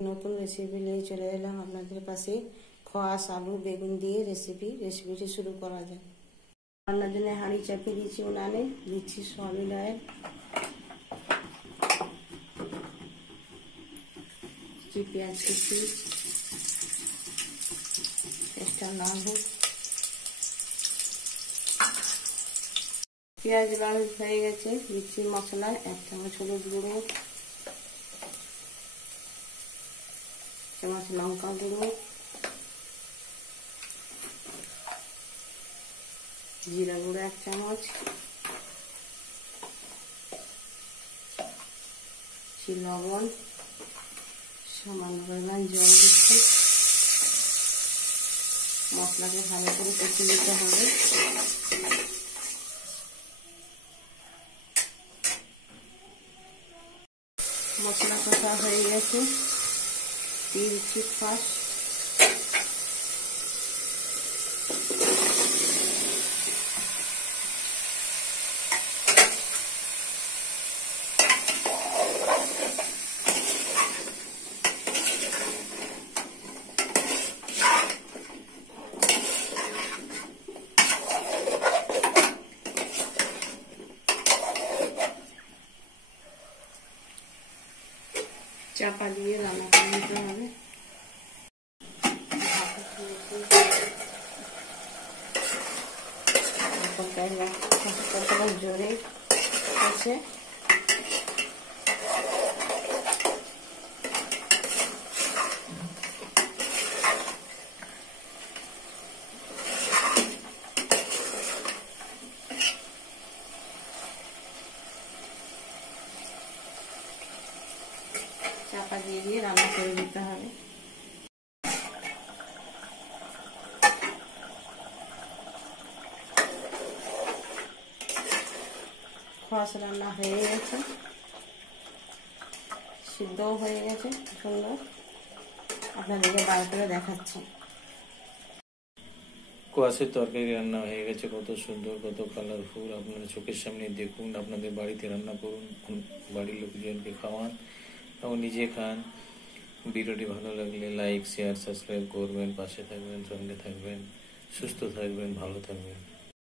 নতুন রেসিপি নিয়ে চলে এলাম আপনাদের পাশে। খোয়াশ আলু বেগুন দিয়ে রেসিপিটি শুরু করা যায়। রান্নার জন্য হাঁড়ি চাপিয়ে দিয়েছি, উনানে দিচ্ছি সয়াবিন অয়েল, পেঁয়াজ কুচি, একটা লবণ, পেঁয়াজ লাল হয়ে গেছে। দিচ্ছি মশলা, 1 চামচ হলুদ গুঁড়ো, 1 চামচ লঙ্কা গুঁড়ো, জিরা গুঁড়ো 1 চামচ, লবণ, সামান্য পরিমাণ জল দিচ্ছি। মশলাকে ভালো করে কষে দিতে হবে। মশলা কষা হয়ে গেছে, দিয়ে দিচ্ছি খোয়াশ, চাপা দিয়ে রান্না করে নিতে হবে। জোরে আছে, চাপা দিয়ে রান্না করে দিতে হবে। খোয়াশ রান্না হয়ে গেছে, সিদ্ধও হয়ে গেছে সুন্দর। আপনাদেরকে বার করে দেখাচ্ছি। কোয়াশের তরকারি রান্না হয়ে গেছে, কত সুন্দর, কত কালারফুল। আপনারা চোখের সামনে দেখুন, আপনাদের বাড়িতে রান্না করুন, বাড়ির লোকজনকে খাওয়ান এবং নিজে খান। ভিডিওটি ভালো লাগলে লাইক, শেয়ার, সাবস্ক্রাইব করবেন, পাশে থাকবেন, সঙ্গে থাকবেন, সুস্থ থাকবেন, ভালো থাকবেন।